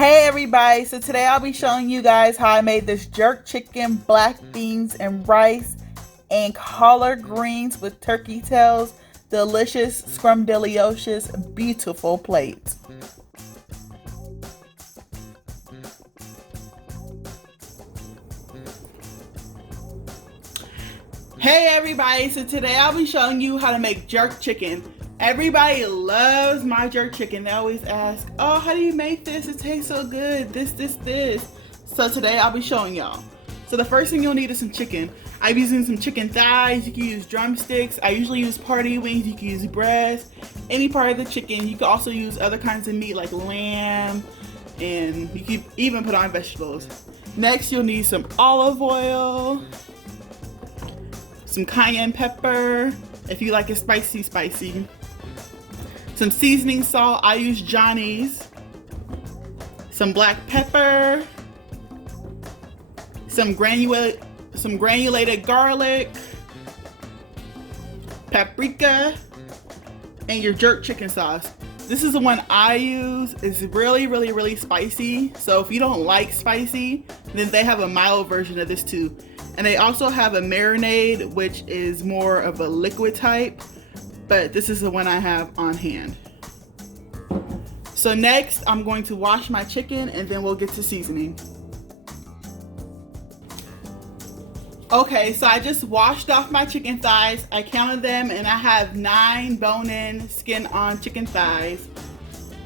Hey everybody, so today I'll be showing you guys how I made this jerk chicken, black beans and rice and collard greens with turkey tails. Delicious, scrumdiddlyocious, beautiful plate. Hey everybody, so today I'll be showing you how to make jerk chicken. Everybody loves my jerk chicken. They always ask, oh, how do you make this? It tastes so good, this. So today I'll be showing y'all. So the first thing you'll need is some chicken. I'm using some chicken thighs. You can use drumsticks. I usually use party wings. You can use breast, any part of the chicken. You can also use other kinds of meat like lamb, and you can even put on vegetables. Next, you'll need some olive oil, some cayenne pepper, if you like it spicy, some seasoning salt. I use Johnny's, some black pepper, some granulated garlic, paprika, and your jerk chicken sauce. This is the one I use. It's really spicy. So if you don't like spicy, then they have a mild version of this too. And they also have a marinade, which is more of a liquid type, but this is the one I have on hand. So next, I'm going to wash my chicken and then we'll get to seasoning. Okay, so I just washed off my chicken thighs. I counted them and I have 9 bone-in, skin-on chicken thighs.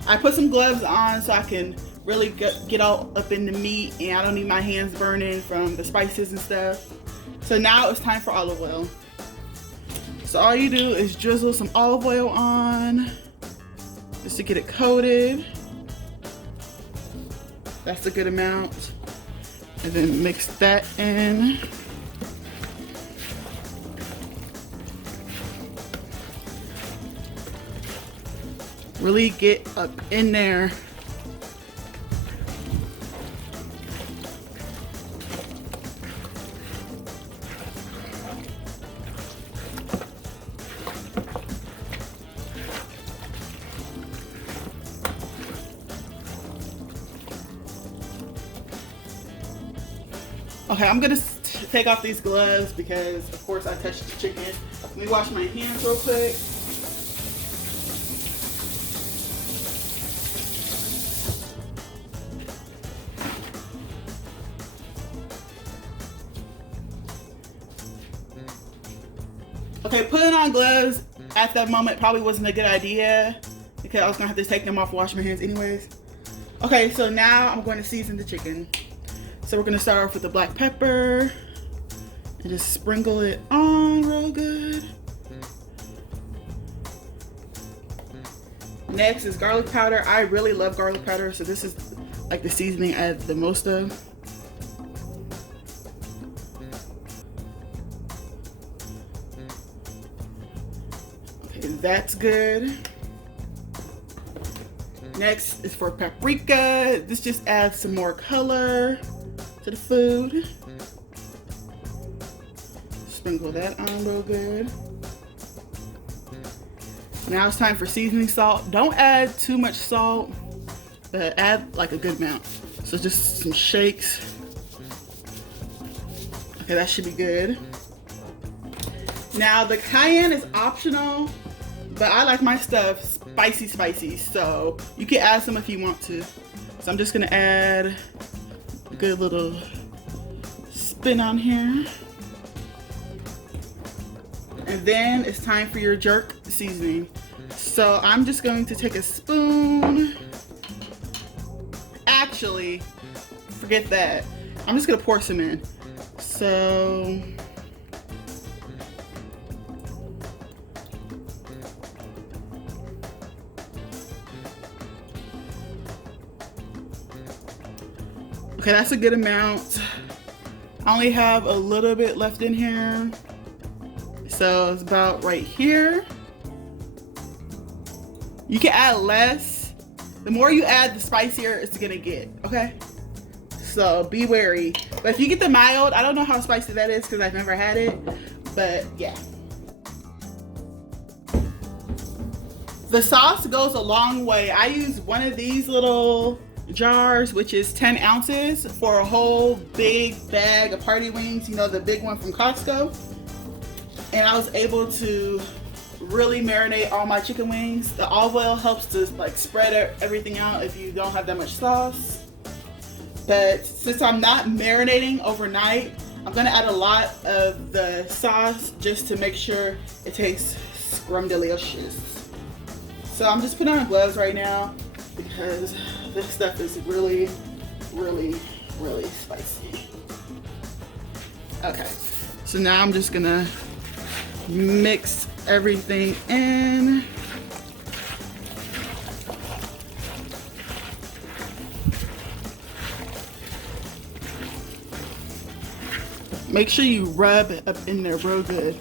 I put some gloves on so I can really get all up in the meat and I don't need my hands burning from the spices and stuff. So now it's time for olive oil. So all you do is drizzle some olive oil on just to get it coated. That's a good amount. And then mix that in. Really get up in there. Okay, I'm gonna take off these gloves because of course I touched the chicken. Let me wash my hands real quick. Okay, putting on gloves at that moment probably wasn't a good idea because I was gonna have to take them off and wash my hands anyways. Okay, so now I'm going to season the chicken. So we're gonna start off with the black pepper and just sprinkle it on real good. Next is garlic powder. I really love garlic powder, so this is like the seasoning I add the most of. Okay, that's good. Next is for paprika. This just adds some more color to the food. Sprinkle that on real good. Now it's time for seasoning salt. Don't add too much salt, but add like a good amount. So just some shakes. Okay, that should be good. Now the cayenne is optional, but I like my stuff spicy, so you can add some if you want to. So I'm just gonna add a good little spin on here. And then it's time for your jerk seasoning. So I'm just going to take a spoon. Actually, forget that. I'm just gonna pour some in. So okay, that's a good amount. I only have a little bit left in here. So it's about right here. You can add less. The more you add, the spicier it's gonna get, okay? So be wary. But if you get the mild, I don't know how spicy that is because I've never had it, but yeah. The sauce goes a long way. I use one of these little jars, which is 10 ounces for a whole big bag of party wings, you know, the big one from Costco. And I was able to really marinate all my chicken wings. The olive oil helps to like spread everything out if you don't have that much sauce. But since I'm not marinating overnight, I'm gonna add a lot of the sauce just to make sure it tastes scrumdiddlyucious. So I'm just putting on gloves right now because this stuff is really, really, really spicy. Okay, so now I'm just gonna mix everything in. Make sure you rub it up in there real good.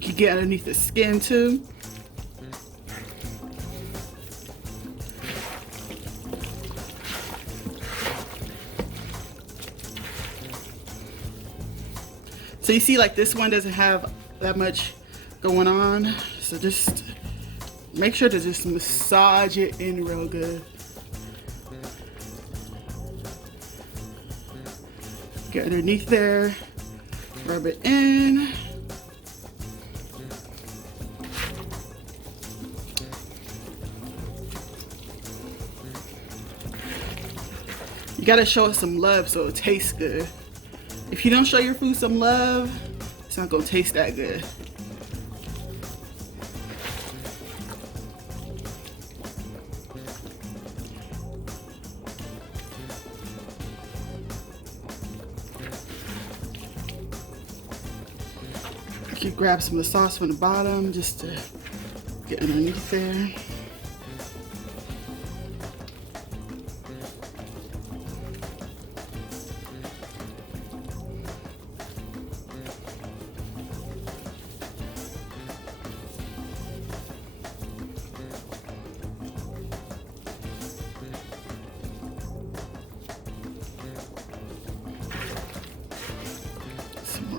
You get underneath the skin too. So you see, like, this one doesn't have that much going on. So just make sure to just massage it in real good. Get underneath there, rub it in. You gotta show it some love so it tastes good. If you don't show your food some love, it's not gonna taste that good. You can grab some of the sauce from the bottom just to get underneath there.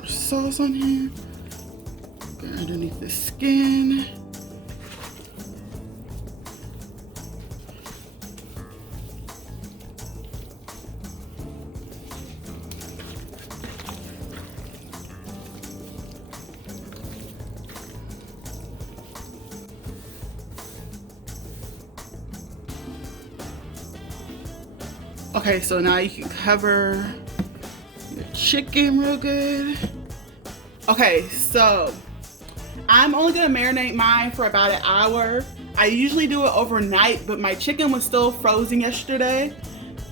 Sauce on here. Go underneath the skin. Okay, so now you can cover your chicken real good. Okay, so I'm only gonna marinate mine for about an hour. I usually do it overnight, but my chicken was still frozen yesterday.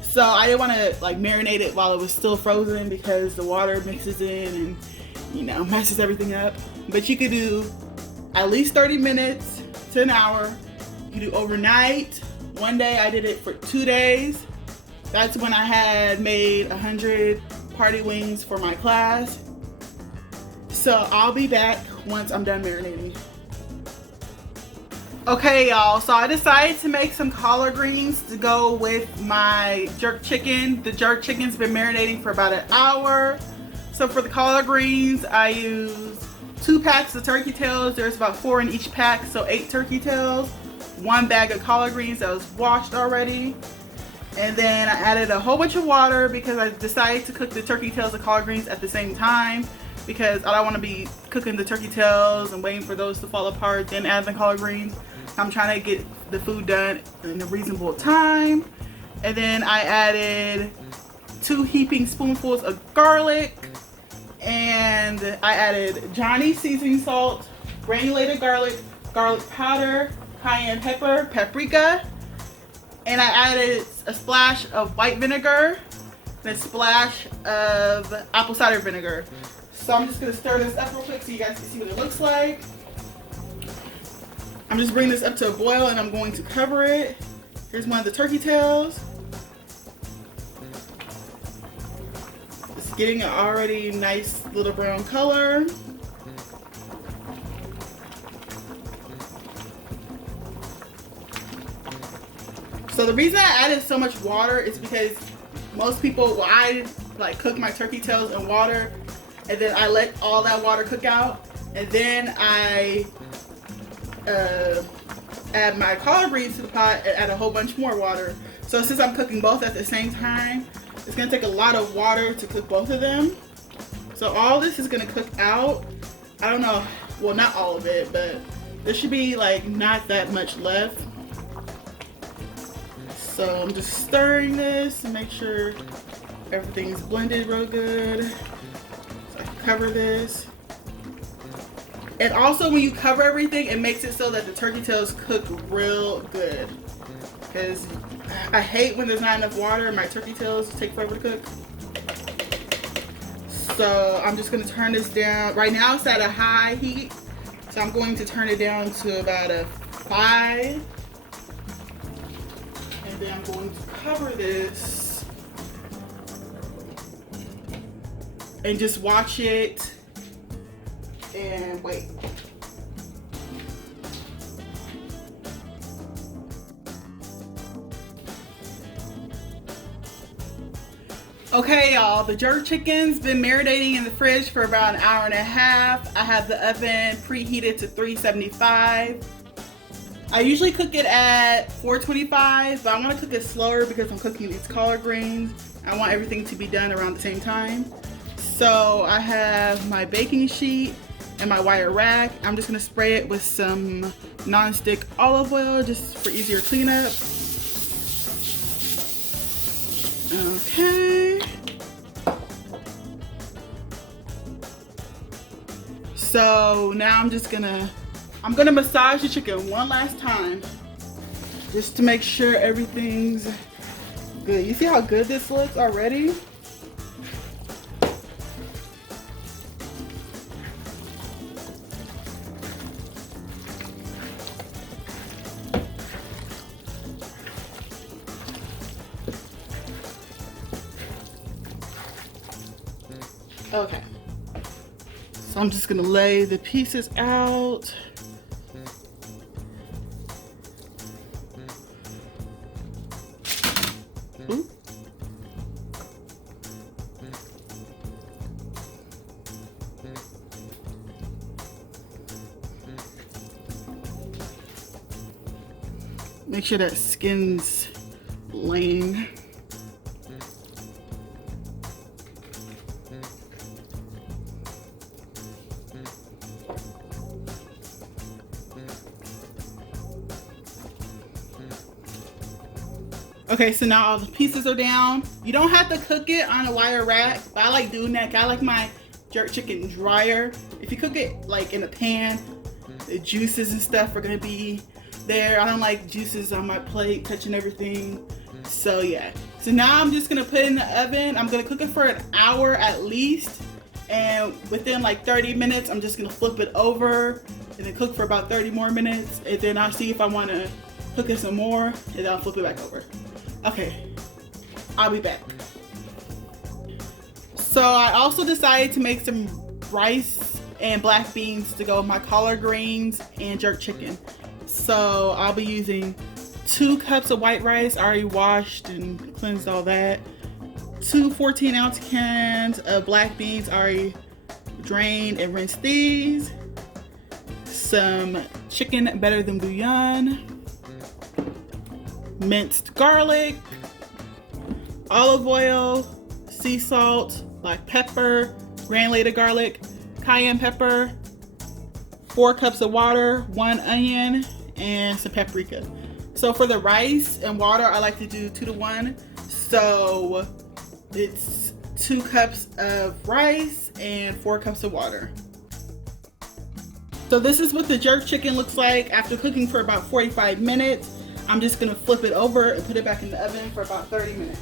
So I didn't wanna like marinate it while it was still frozen because the water mixes in and, you know, messes everything up. But you could do at least 30 minutes to an hour. You could do overnight. One day I did it for 2 days. That's when I had made 100 party wings for my class. So I'll be back once I'm done marinating. Okay, y'all, so I decided to make some collard greens to go with my jerk chicken. The jerk chicken's been marinating for about an hour. So for the collard greens, I used 2 packs of turkey tails. There's about 4 in each pack, so 8 turkey tails. 1 bag of collard greens that was washed already. And then I added a whole bunch of water because I decided to cook the turkey tails and collard greens at the same time, because I don't want to be cooking the turkey tails and waiting for those to fall apart, then add the collard greens. I'm trying to get the food done in a reasonable time. And then I added 2 heaping spoonfuls of garlic, and I added Johnny's seasoning salt, granulated garlic, garlic powder, cayenne pepper, paprika, and I added a splash of white vinegar and a splash of apple cider vinegar. So I'm just gonna stir this up real quick so you guys can see what it looks like. I'm just bringing this up to a boil and I'm going to cover it. Here's one of the turkey tails. It's getting an already nice little brown color. So the reason I added so much water is because most people, well, I like cook my turkey tails in water and then I let all that water cook out and then I add my collard greens to the pot and add a whole bunch more water. So since I'm cooking both at the same time, it's gonna take a lot of water to cook both of them. So all this is gonna cook out. I don't know, well, not all of it, but there should be like not that much left. So I'm just stirring this to make sure everything's blended real good. So I can cover this. And also when you cover everything, it makes it so that the turkey tails cook real good. Because I hate when there's not enough water and my turkey tails take forever to cook. So I'm just gonna turn this down. Right now it's at a high heat. So I'm going to turn it down to about a 5. And then I'm going to cover this and just watch it and wait. Okay, y'all, the jerk chicken's been marinating in the fridge for about an hour and a half. I have the oven preheated to 375. I usually cook it at 425, but I want to cook it slower because I'm cooking these collard greens. I want everything to be done around the same time. So I have my baking sheet and my wire rack. I'm just going to spray it with some non-stick olive oil just for easier cleanup. Okay. So now I'm gonna massage the chicken one last time just to make sure everything's good. You see how good this looks already? Okay. So I'm just gonna lay the pieces out. Ooh. Make sure that skin's laying. Okay, so now all the pieces are down. You don't have to cook it on a wire rack, but I like doing that. I like my jerk chicken drier. If you cook it like in a pan, the juices and stuff are gonna be there. I don't like juices on my plate touching everything. So yeah. So now I'm just gonna put it in the oven. I'm gonna cook it for an hour at least. And within like 30 minutes, I'm just gonna flip it over and then cook for about 30 more minutes. And then I'll see if I wanna cook it some more and then I'll flip it back over. Okay, I'll be back. So I also decided to make some rice and black beans to go with my collard greens and jerk chicken. So I'll be using 2 cups of white rice, already washed and cleansed all that. 2 14-ounce cans of black beans, already drained and rinsed these. Some chicken better than bouillon. Minced garlic, olive oil, sea salt, black pepper, granulated garlic, cayenne pepper, 4 cups of water, 1 onion, and some paprika. So for the rice and water, I like to do 2 to 1. So it's 2 cups of rice and 4 cups of water. So this is what the jerk chicken looks like after cooking for about 45 minutes. I'm just gonna flip it over and put it back in the oven for about 30 minutes.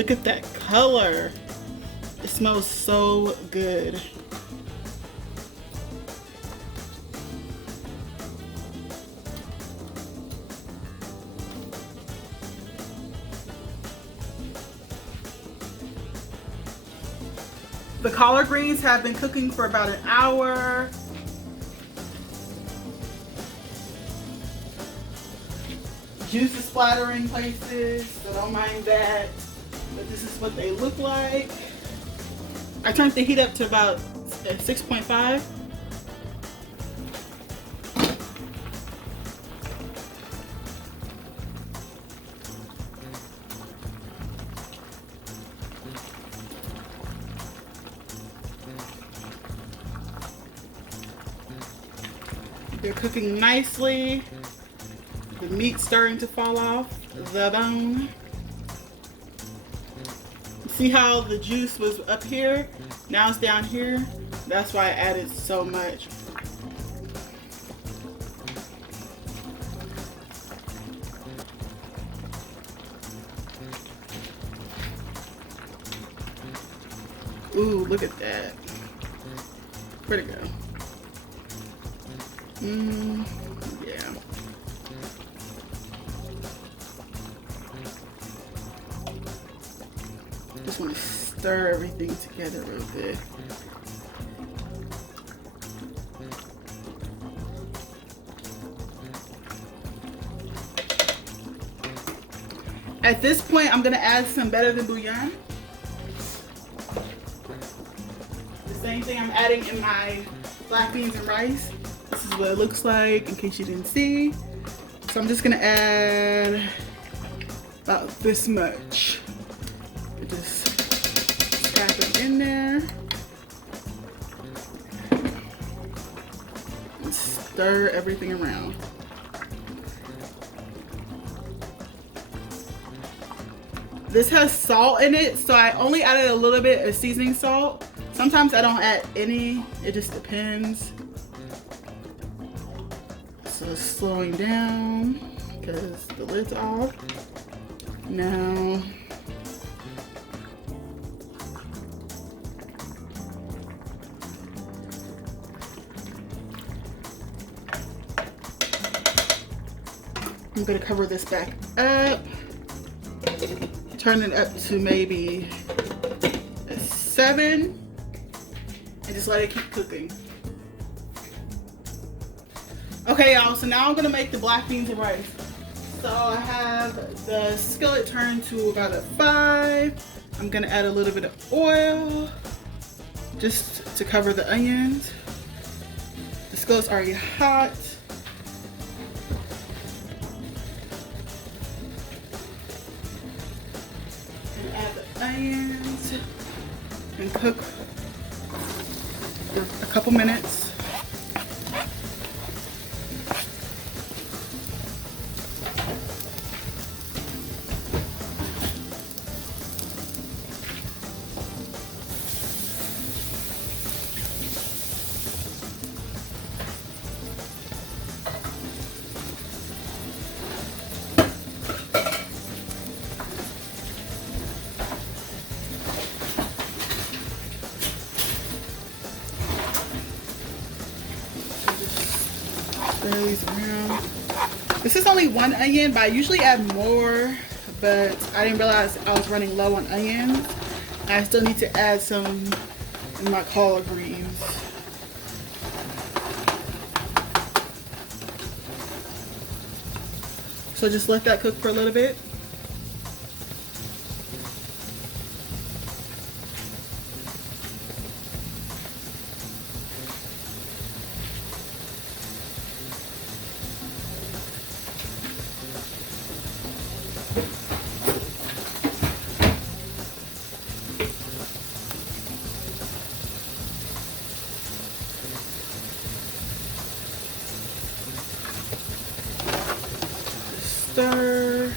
Look at that color. It smells so good. The collard greens have been cooking for about an hour. Juice is splattering places, so don't mind that. But this is what they look like. I turned the heat up to about 6.5. They're cooking nicely. The meat's starting to fall off the bone. See how the juice was up here? Now it's down here. That's why I added so much. Ooh, look at that. Where'd it go? Yeah. Just want to stir everything together real good. At this point, I'm gonna add some Better Than Bouillon. The same thing I'm adding in my black beans and rice. This is what it looks like in case you didn't see. So I'm just gonna add about this much. Just stack them in there. And stir everything around. This has salt in it, so I only added a little bit of seasoning salt. Sometimes I don't add any, it just depends. So it's slowing down because the lid's off. Now, I'm gonna cover this back up. Turn it up to maybe a 7 and just let it keep cooking. Okay, y'all, so now I'm gonna make the black beans and rice. So I have the skillet turned to about a 5. I'm gonna add a little bit of oil just to cover the onions. The skillet's already hot. And add the onions and cook for a couple minutes. This is only 1 onion, but I usually add more, but I didn't realize I was running low on onions. I still need to add some in my collard greens. So just let that cook for a little bit. Stir.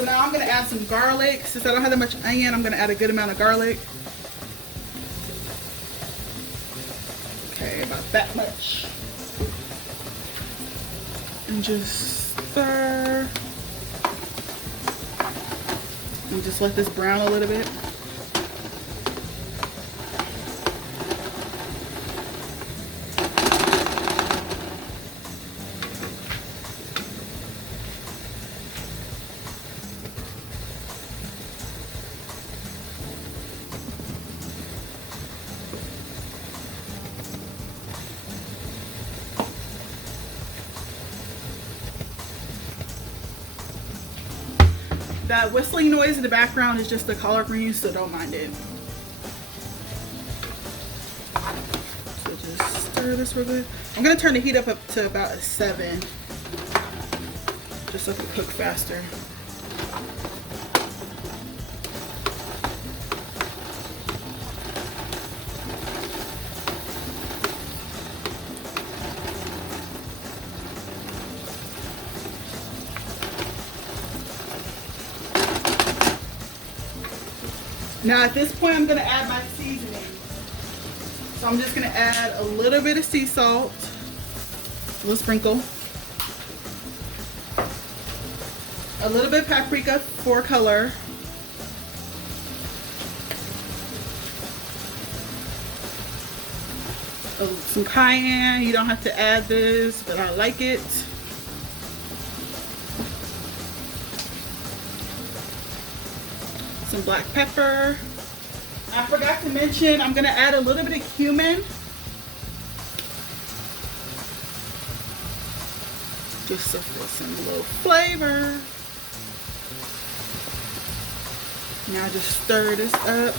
So now I'm gonna add some garlic. Since I don't have that much onion, I'm gonna add a good amount of garlic. Okay, about that much. And just stir. And just let this brown a little bit. That whistling noise in the background is just the collard greens, so don't mind it. So just stir this real good. I'm gonna turn the heat up to about a 7, just so it can cook faster. Now at this point I'm going to add my seasoning. So I'm just going to add a little bit of sea salt, a little sprinkle, a little bit of paprika for color, some cayenne. You don't have to add this, but I like it. Some black pepper. I forgot to mention I'm gonna add a little bit of cumin. Just so for some little flavor. Now just stir this up.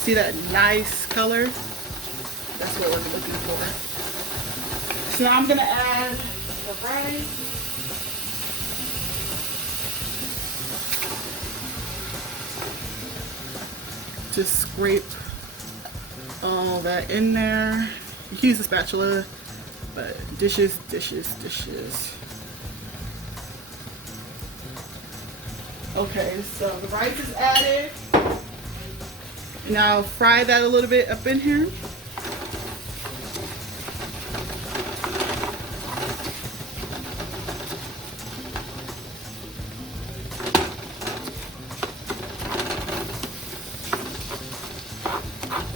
See that nice color? That's what we're looking for. So now I'm gonna add the rice. Just scrape all that in there. You can use a spatula, but dishes. Okay, so the rice is added. Now fry that a little bit up in here.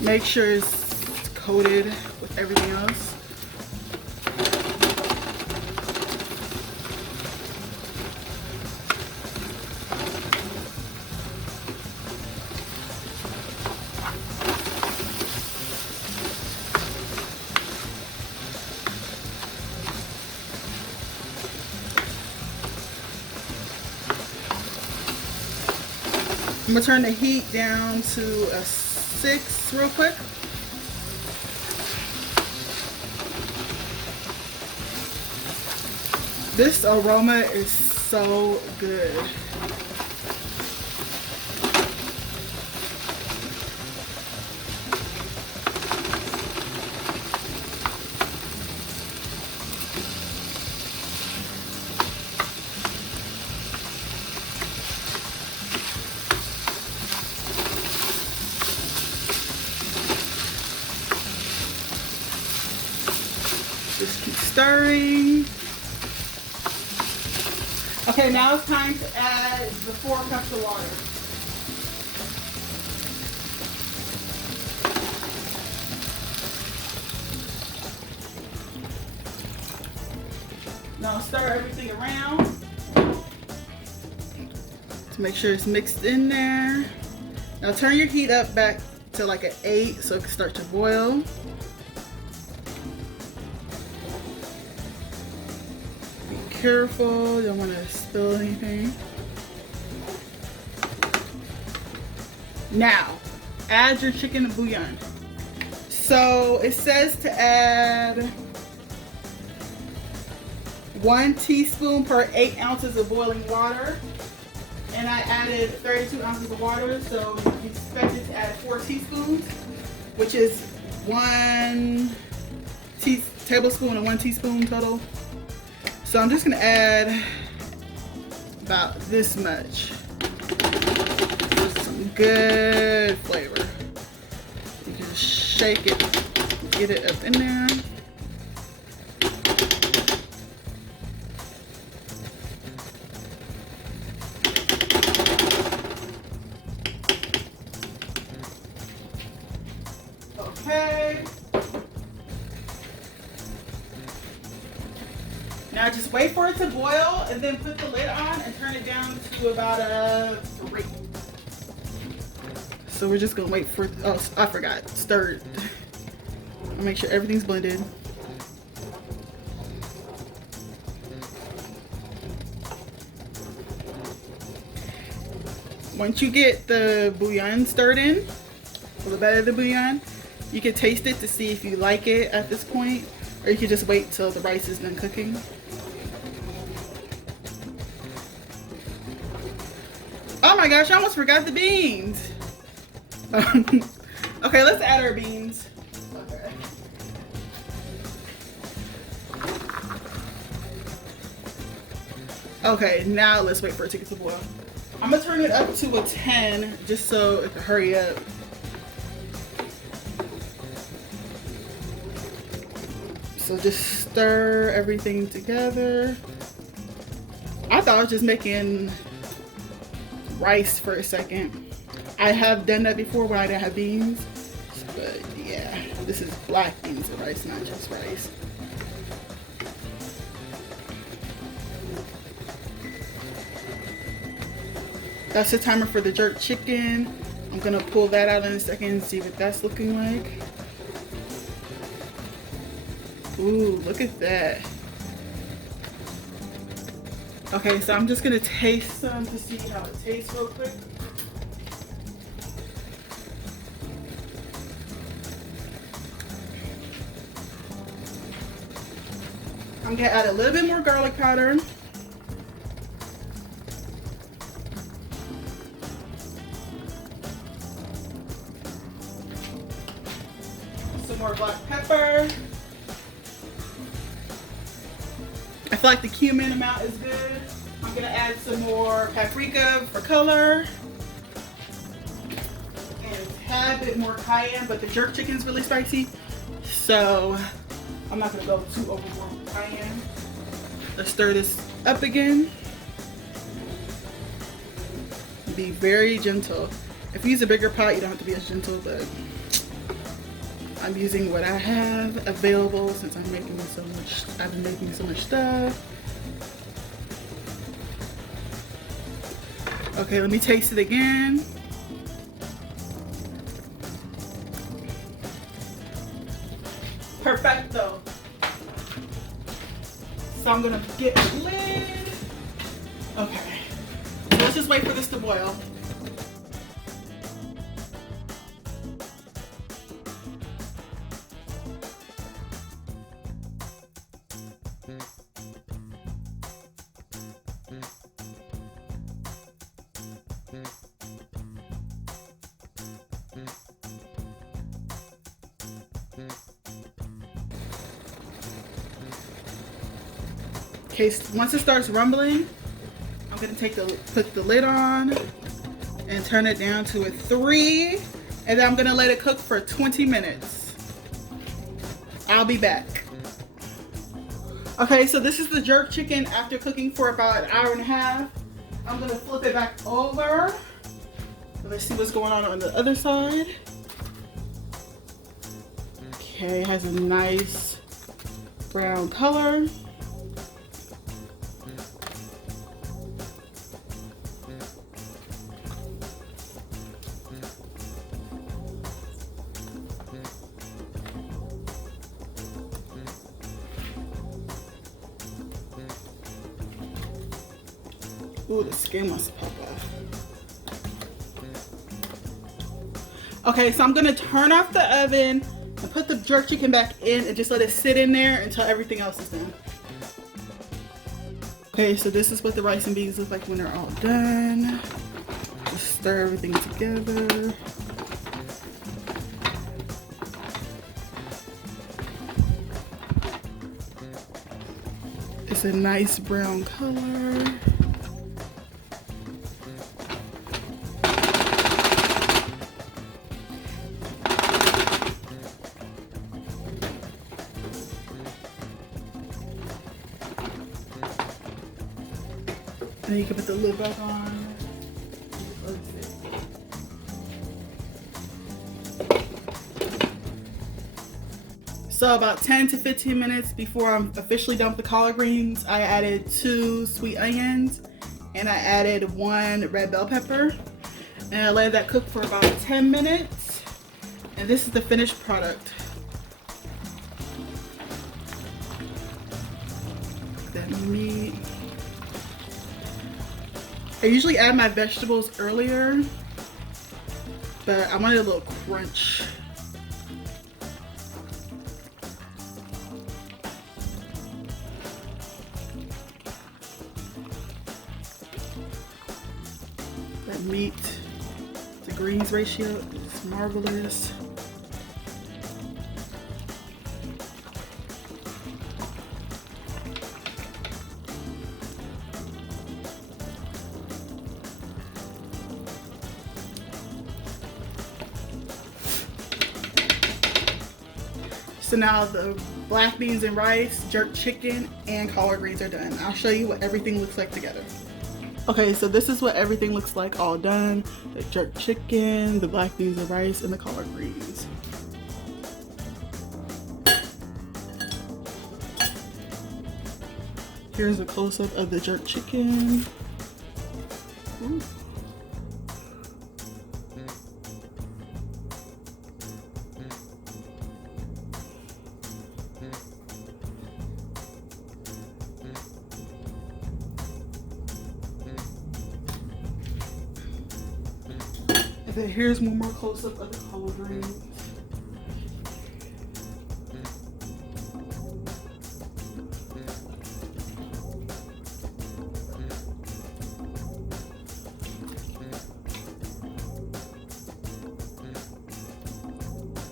Make sure it's coated with everything else. I'm gonna turn the heat down to a 6 real quick. This aroma is so good. Just keep stirring. Okay, now it's time to add the 4 cups of water. Now stir everything around to make sure it's mixed in there. Now turn your heat up back to like an 8 so it can start to boil. Careful, don't want to spill anything. Now, add your chicken bouillon. So it says to add 1 teaspoon per 8 ounces of boiling water. And I added 32 ounces of water, so you expect it to add 4 teaspoons, which is 1 tablespoon and 1 teaspoon total. So I'm just gonna add about this much. Just some good flavor. You can shake it, get it up in there. Okay. Now just wait for it to boil and then put the lid on and turn it down to about a 3. So we're just gonna wait for, oh, I forgot, stir it. I'll make sure everything's blended. Once you get the bouillon stirred in, a little bit of the bouillon, you can taste it to see if you like it at this point, or you can just wait till the rice is done cooking. Oh my gosh, I almost forgot the beans. Okay, let's add our beans. Okay. Okay, now let's wait for it to get to boil. I'm gonna turn it up to a 10 just so it can hurry up. So just stir everything together. I thought I was just making rice for a second. I have done that before when I didn't have beans, but yeah, this is black beans and rice, not just rice. That's the timer for the jerk chicken. I'm gonna pull that out in a second and see what that's looking like. Ooh, look at that. Okay, so I'm just gonna taste some to see how it tastes real quick. I'm gonna add a little bit more garlic powder. Some more black pepper. I feel like the cumin amount is good. I'm gonna add some more paprika for color. And a tad bit more cayenne, but the jerk chicken is really spicy. So I'm not gonna go too overboard with cayenne. Let's stir this up again. Be very gentle. If you use a bigger pot, you don't have to be as gentle, but I'm using what I have available since I've been making so much stuff. Okay, let me taste it again. Perfecto. So I'm gonna get a lid. Okay, so let's just wait for this to boil. Okay, once it starts rumbling, I'm gonna put the lid on and turn it down to a 3, and then I'm gonna let it cook for 20 minutes. I'll be back. Okay, so this is the jerk chicken after cooking for about an hour and a half. I'm gonna flip it back over. Let's see what's going on the other side. Okay, it has a nice brown color. Ooh, the skin wants to pop off. Okay, so I'm gonna turn off the oven and put the jerk chicken back in and just let it sit in there until everything else is done. Okay, so this is what the rice and beans look like when they're all done. Just stir everything together. a nice brown color. Then you can put the lid back on. So about 10 to 15 minutes before I'm officially done with the collard greens, I added 2 sweet onions and I added 1 red bell pepper. And I let that cook for about 10 minutes. And this is the finished product. That meat. I usually add my vegetables earlier, but I wanted a little crunch. That meat to greens ratio is marvelous. So now the black beans and rice, jerk chicken, and collard greens are done. I'll show you what everything looks like together. Okay, so this is what everything looks like all done. The jerk chicken, the black beans and rice, and the collard greens. Here's a close-up of the jerk chicken. Ooh. And then here's one more close-up of the collard greens.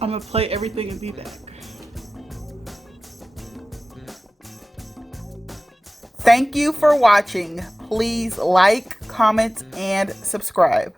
I'm gonna plate everything and be back. Thank you for watching. Please like, comment, and subscribe.